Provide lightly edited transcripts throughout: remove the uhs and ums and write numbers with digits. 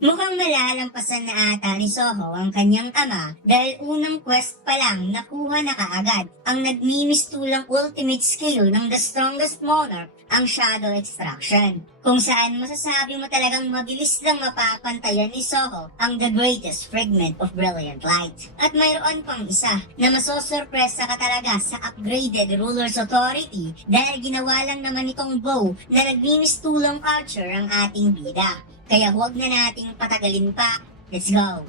Mukhang malalampasan na ata ni Soho ang kanyang ama dahil unang quest pa lang nakuha na kaagad ang nagmimistulang ultimate skill ng the strongest monarch, ang Shadow Extraction. Kung saan masasabi mo talagang mabilis lang mapapantayan ni Soho ang the greatest fragment of brilliant light. At mayroon pang isa na masosurpresa ka talaga sa upgraded Ruler's Authority dahil ginawa lang naman itong bow na nagmimistulang archer ang ating bida. Kaya huwag na nating patagalin pa. Let's go!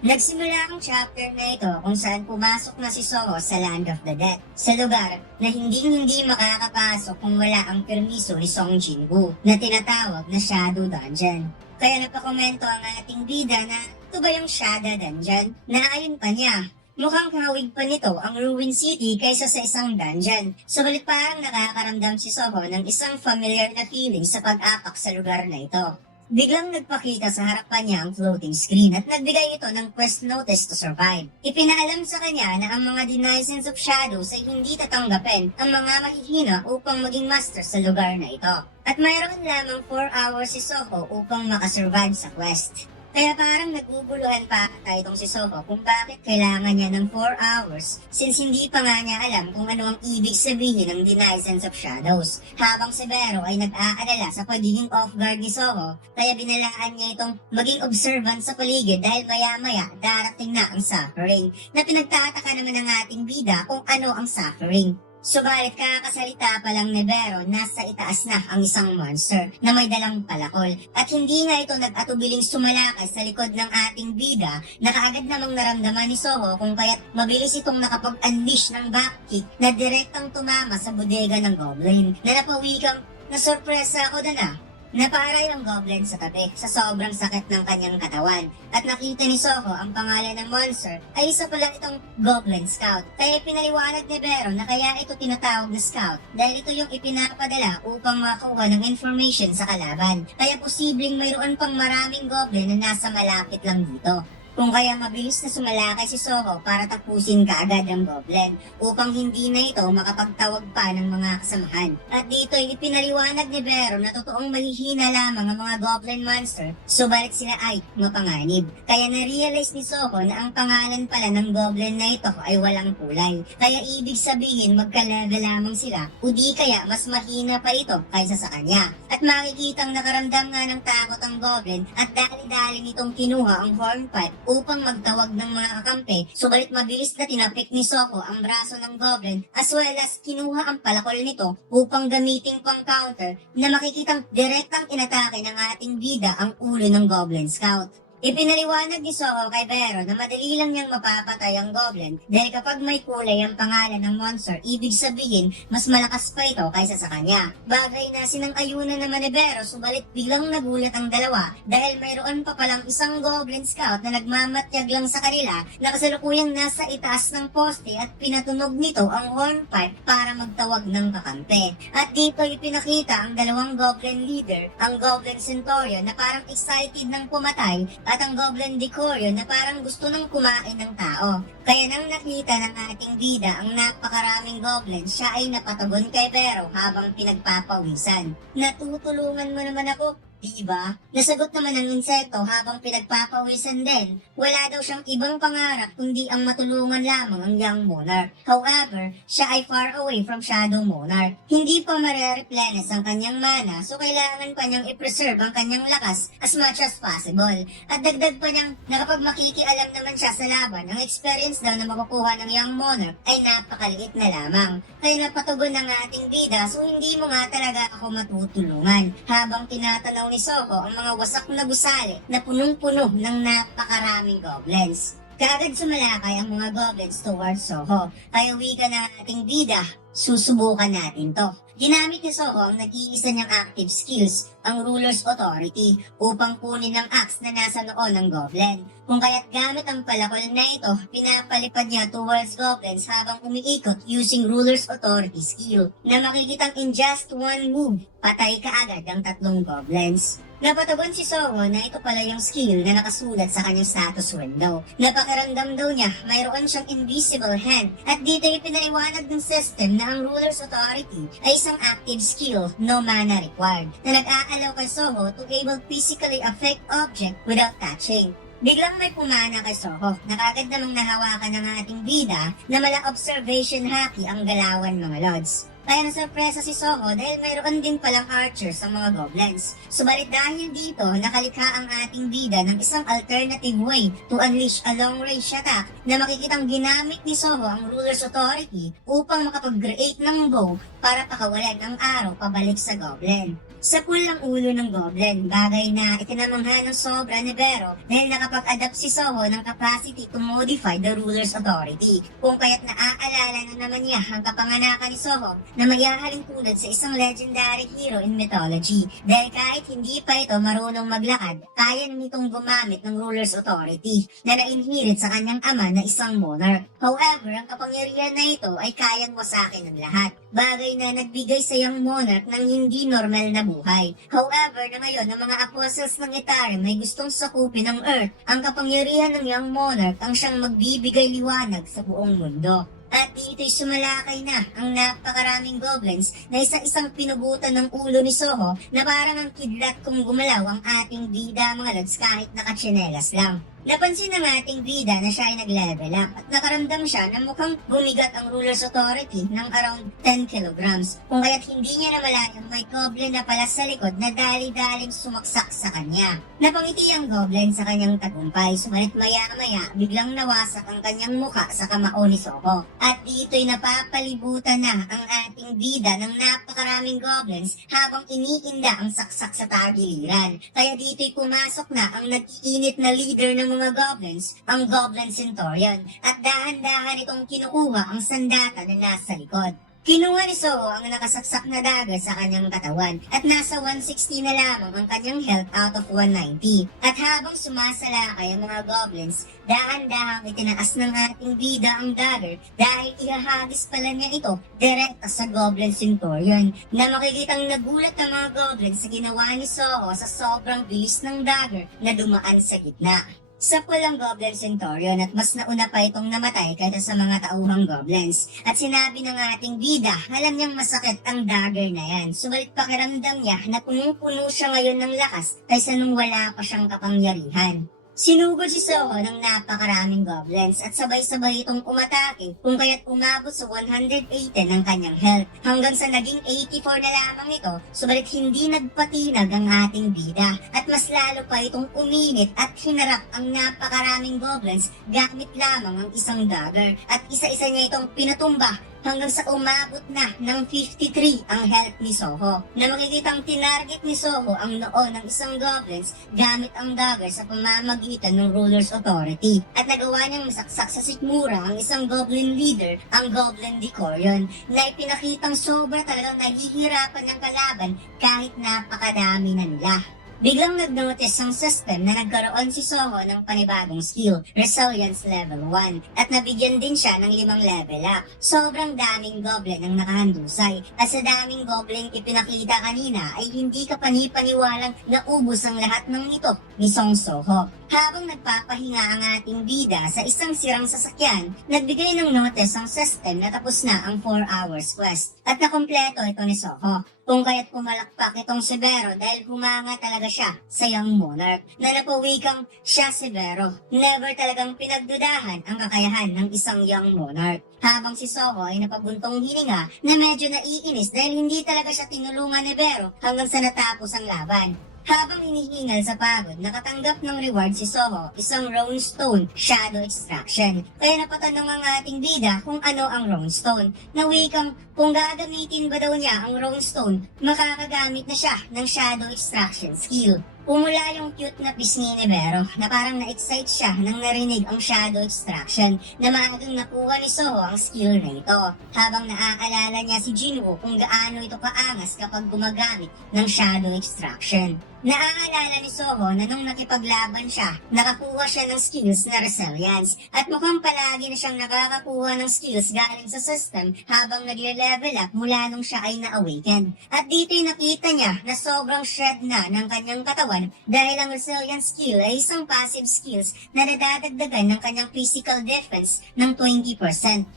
Nagsimula ang chapter na ito kung saan pumasok na si Soho sa Land of the Dead, sa lugar na hindi makakapasok kung wala ang permiso ni Song Jinwoo na tinatawag na Shadow Dungeon. Kaya napakomento ang ating bida na ito ba yung Shadow Dungeon? Na ayon pa niya, mukhang kahawig pa nito ang Ruin City kaysa sa isang dungeon. Subalit parang nakakaramdam si Soho ng isang familiar na feeling sa pag-apak sa lugar na ito. Biglang nagpakita sa harapan niya ang floating screen at nagbigay ito ng quest notice to survive. Ipinaalam sa kanya na ang mga denizens of shadows ay hindi tatanggapin ang mga mahihina upang maging master sa lugar na ito. At mayroon lamang 4 hours si Soho upang makasurvive sa quest. Kaya parang naguguluhan pa ata itong si Soho kung bakit kailangan niya ng 4 hours since hindi pa nga niya alam kung ano ang ibig sabihin ng denizens of shadows. Habang si Vero ay nag-aalala sa pagiging off-guard ni Soho, kaya binalaan niya itong maging observant sa paligid dahil maya-maya darating na ang suffering, na pinagtataka naman ng ating bida kung ano ang suffering. Subalit kakasalita pa lang ni Vero, nasa itaas na ang isang monster na may dalang palakol. At hindi nga ito nag-atubiling sumalakay sa likod ng ating bida na kaagad namang naramdaman ni Soho kung kaya't mabilis itong nakapag-unleash ng backkick na direktang tumama sa bodega ng goblin. Na napawikang, nasurpresa ako na naparay ang goblin sa tabi sa sobrang sakit ng kanyang katawan at nakita ni Soho ang pangalan ng monster ay isa pala itong Goblin Scout. Kaya pinaliwanag ni Vero na kaya ito tinatawag na Scout dahil ito yung ipinapadala upang makakuha ng information sa kalaban. Kaya posibleng mayroon pang maraming goblin na nasa malapit lang dito. Kung kaya mabilis na sumalakay si Soho para tapusin kaagad ang goblin upang hindi na ito makapagtawag pa ng mga kasamahan. At dito ay ipinaliwanag ni Vero na totoong mahihina lamang ang mga goblin monster, subalit sila ay mapanganib. Kaya na-realize ni Soho na ang pangalan pala ng goblin na ito ay walang kulay. Kaya ibig sabihin magka-level lamang sila o di kaya mas mahina pa ito kaysa sa kanya. At makikitang nakaramdam nga ng takot ang goblin at dali-dali nitong kinuha ang hornpipe upang magtawag ng mga kakampi, subalit mabilis na tinapik ni Soho ang braso ng goblin as well as kinuha ang palakol nito upang gamiting pang counter na makikitang direktang inatake ng ating bida ang ulo ng Goblin Scout. Ipinaliwanag ni Soho kay Vero na madali lang niyang mapapatay ang goblin dahil kapag may kulay ang pangalan ng monster, ibig sabihin mas malakas pa ito kaysa sa kanya. Bagay na sinang-ayunan naman ni Vero, subalit biglang nagulat ang dalawa dahil mayroon pa palang isang Goblin Scout na nagmamatyag lang sa kanila na kasalukuyang nasa itaas ng poste at pinatunog nito ang hornpipe para magtawag ng kakampi. At dito ipinakita ang dalawang Goblin Leader, ang Goblin Centurion na parang excited ng pumatay at ang Goblin Decorion na parang gusto nang kumain ng tao. Kaya nang nakita ng ating bida ang napakaraming goblins, siya ay napatagon kay Vero habang pinagpapawisan. Natutulungan mo naman ako, diba? Nasagot naman ng insekto habang pinagpapawisan din. Wala daw siyang ibang pangarap kundi ang matulungan lamang ang Young Monarch. However, siya ay far away from Shadow Monarch. Hindi pa mare-replenish ang kanyang mana, so kailangan pa niyang i-preserve ang kanyang lakas as much as possible. At dagdag pa niyang na kapag makikialam naman siya sa laban, ang experience daw na makukuha ng Young Monarch ay napakaliit na lamang. Kaya napatugon ng ating bida, so hindi mo nga talaga ako matutulungan. Habang tinatanaw ni Soho ang mga wasak na gusali na punong-puno ng napakaraming goblins. Kaagad sumalakay ang mga goblins towards Soho. Kaya wika na ating bida, susubukan natin to. Ginamit ni Soho ang nag-iisa niyang active skills, ang Ruler's Authority, upang kunin ang axe na nasa noon ng goblin. Kung kaya't gamit ang palakol na ito, pinapalipad niya towards goblins habang umiikot using Ruler's Authority skill, na makikitang in just one move, patay kaagad ang tatlong goblins. Napatugon si Soho na ito pala yung skill na nakasulat sa kanyang status window. Napakiramdam daw niya mayroon siyang invisible hand at dito ay pinaliwanag ng system na ang ruler's authority ay isang active skill, no mana required, na nag-aalaw kay Soho to able physically affect object without touching. Biglang may pumana kay Soho na kagad namang nahawakan ng ating bida na mala observation haki ang galawan mga lods. Kaya nasurpresa si Soho dahil mayroon din palang archers sa mga goblins. Subalit dahil dito, nakalikha ang ating bida ng isang alternative way to unleash a long-range attack na makikitang ginamit ni Soho ang ruler's authority upang makapag-create ng bow para pakawalan ang araw pabalik sa goblin. Sa pool ng ulo ng goblin, bagay na itinamangha ng sobra ni Vero dahil nakapag-adapt si Soho ng capacity to modify the ruler's authority. Kung kaya't naaalala na naman niya ang kapanganakan ni Soho na maihahalin tulad sa isang legendary hero in mythology. Dahil kahit hindi pa ito marunong maglakad, kaya nitong gumamit ng ruler's authority na na-inherit sa kanyang ama na isang monarch. However, ang kapangyarihan na ito ay kayang wasakin ng lahat. Bagay na nagbigay sa young monarch ng hindi normal na buhay. However, na ngayon, ang mga apostles ng Etarim ay gustong sakupin ng Earth. Ang kapangyarihan ng young monarch ang siyang magbibigay liwanag sa buong mundo. At dito'y sumalakay na ang napakaraming goblins na isa-isang pinugutan ng ulo ni Soho na parang ang kidlat kung gumalaw ang ating bida mga lads kahit nakatsinelas lang. Napansin ng ating bida na siya ay nag-level up at nakaramdam siya na mukhang bumigat ang ruler's authority ng around 10 kilograms. Kung kaya't hindi niya namalayang may goblin na pala sa likod na dali-daling sumaksak sa kanya. Napangiti ang goblin sa kanyang tagumpay, subalit maya-maya biglang nawasak ang kanyang mukha sa kamao ni Soho. At dito'y napapalibutan na ang ating bida ng napakaraming goblins habang iniinda ang saksak sa tagiliran. Kaya dito'y pumasok na ang nag-iinit na leader ng mga goblins, ang Goblin Centurion, at dahan-dahan itong kinukuha ang sandata na nasa likod. Kinuha ni Soho ang nakasaksak na dagger sa kanyang katawan at nasa 160 na lamang ang kanyang health out of 190. At habang sumasalakay ang mga goblins, dahan-dahang itinaas ng ating bida ang dagger dahil ihahagis pala niya ito direkta sa Goblin Centurion na makikitang nagulat ang mga goblins sa ginawa ni Soho sa sobrang bilis ng dagger na dumaan sa gitna. Sa pulang Goblin Centurion at mas nauna pa itong namatay kaysa sa mga tauhang goblins. At sinabi ng ating bida, alam niyang masakit ang dagger na yan. Subalit pakiramdam niya na punong-puno siya ngayon ng lakas kaysa nung wala pa siyang kapangyarihan. Sinugod si Soho ng napakaraming goblins at sabay-sabay itong umatake kung kaya't umabot sa 180 ng kanyang health hanggang sa naging 84 na lamang ito, subalit hindi nagpatinag ang ating bida at mas lalo pa itong uminit at hinarap ang napakaraming goblins gamit lamang ang isang dagger at isa-isa niya itong pinatumba hanggang sa umabot na ng 53 ang health ni Soho, na makikitang tinarget ni Soho ang noo ng isang goblins gamit ang dagger sa pamamagitan ng ruler's authority. At nagawa niyang masaksak sa sikmura ang isang goblin leader, ang Goblin Decorion, na ipinakitang sobra talagang nahihirapan ng kalaban kahit napakadami na nila. Biglang nag-notice ang system na nagkaroon si Soho ng panibagong skill, Resilience Level 1, at nabigyan din siya ng 5 level up. Sobrang daming goblin ang nakahandusay, at sa daming goblin ipinakita kanina ay hindi ka panipaniwalang naubos ang lahat ng ito ni Song Soho. Habang nagpapahinga ang ating bida sa isang sirang sasakyan, nagbigay ng notice ang system na tapos na ang 4 hours quest, at nakompleto ito ni Soho. Kung kaya't pumalakpak itong si Vero dahil humanga talaga siya sa young monarch na napawikang siya si Vero. Never talagang pinagdudahan ang kakayahan ng isang young monarch. Habang si Soho ay napabuntong hininga na medyo naiinis dahil hindi talaga siya tinulungan ni Vero hanggang sa natapos ang laban. Habang hinihingal sa pagod, nakatanggap ng reward si Soho, isang Rune Stone Shadow Extraction. Kaya napatanong ang ating bida kung ano ang Rune Stone. Na wikang kung gagamitin ba daw niya ang Rune Stone, makakagamit na siya ng Shadow Extraction skill. Pumula yung cute na pisngi ni Vero na parang na-excite siya nang narinig ang Shadow Extraction na maagang nakuha ni Soho ang skill na ito. Habang naaalala niya si Jinwoo kung gaano ito kaangas kapag gumagamit ng Shadow Extraction. Naaalala ni Soho na nung nakipaglaban siya, nakakuha siya ng skills na resilience at mukhang palagi na siyang nakakakuha ng skills galing sa system habang nagle-level up mula nung siya ay na-awaken. At dito'y nakita niya na sobrang shred na ng kanyang katawan dahil ang resilience skill ay isang passive skills na nadadagdagan ng kanyang physical defense ng 20%.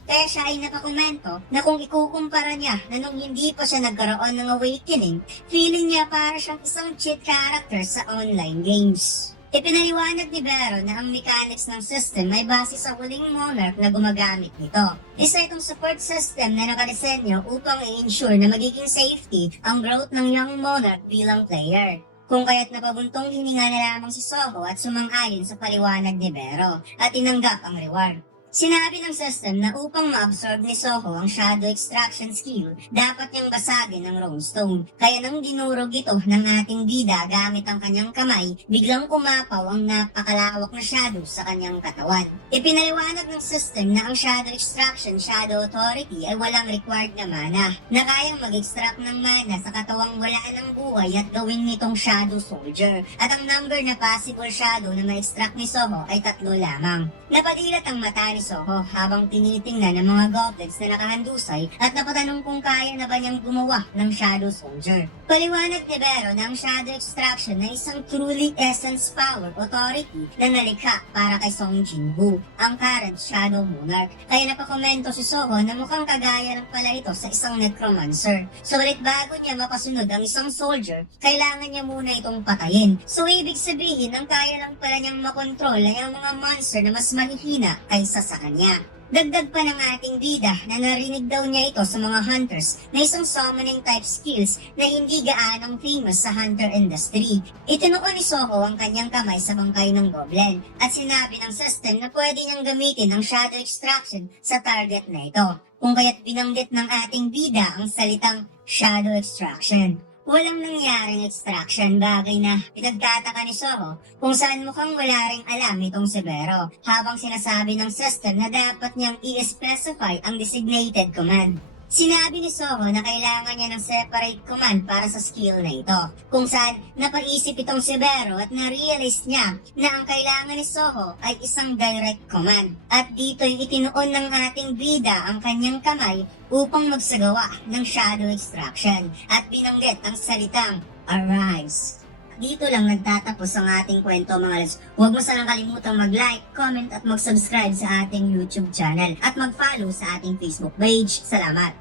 Kaya siya ay nakakomento na kung ikukumpara niya na nung hindi pa siya nagkaroon ng awakening, feeling niya para siyang isang cheat character sa online games. Ipinaliwanag ni Vero na ang mechanics ng system ay base sa huling monarch na gumagamit nito. Isa itong support system na nakadesenyo upang i-ensure na magiging safety ang growth ng young monarch bilang player. Kung kaya't napabuntong hininga na lamang si Soho at sumang-ayon sa paliwanag ni Vero at tinanggap ang reward. Sinabi ng system na upang ma-absorb ni Soho ang shadow extraction skill, dapat niyang basagin ang Rune Stone. Kaya nang dinurog ito ng ating bida gamit ang kanyang kamay, biglang kumapaw ang napakalawak na shadow sa kanyang katawan. Ipinaliwanag ng system na ang shadow extraction, shadow authority ay walang required na mana, na kayang mag-extract ng mana sa katawang wala ng buhay at gawin nitong shadow soldier. At ang number na possible shadow na ma-extract ni Soho ay 3 lamang. Napadilat ang mata ni Soho habang tinitingnan ng mga goblins na nakahandusay at napatanong kung kaya na ba niyang gumawa ng Shadow Soldier. Paliwanag ni Vero na ang Shadow Extraction na isang truly essence power authority na nalikha para kay Song Jinwoo, ang current Shadow Monarch. Kaya napakomento si Soho na mukhang kagaya lang pala ito sa isang necromancer. Sulit bago niya mapasunod ang isang soldier, kailangan niya muna itong patayin. So ibig sabihin, ang kaya lang pala niyang makontrol ay ang mga monster na mas mahihina kaysa sa kanya. Dagdag pa ng ating bida na narinig daw niya ito sa mga hunters na isang summoning type skills na hindi gaanong famous sa hunter industry. Itinuon ni Soho ang kanyang kamay sa bangkay ng goblin at sinabi ng system na pwede niyang gamitin ang shadow extraction sa target na ito. Kung kaya't binanggit ng ating bida ang salitang shadow extraction. Walang nangyaring extraction, bagay na pinagtataka ni Soho kung saan mukhang wala ring alam itong si Vero habang sinasabi ng system na dapat niyang i-specify ang designated command. Sinabi ni Soho na kailangan niya ng separate command para sa skill na ito, kung saan napaisip itong si Vero at na-realize niya na ang kailangan ni Soho ay isang direct command. At dito'y itinuon ng ating bida ang kanyang kamay upang magsagawa ng shadow extraction at binanggit ang salitang arise. Dito lang nagtatapos ang ating kwento mga lods. Huwag mo sanang kalimutang mag-like, comment at mag-subscribe sa ating YouTube channel at mag-follow sa ating Facebook page. Salamat!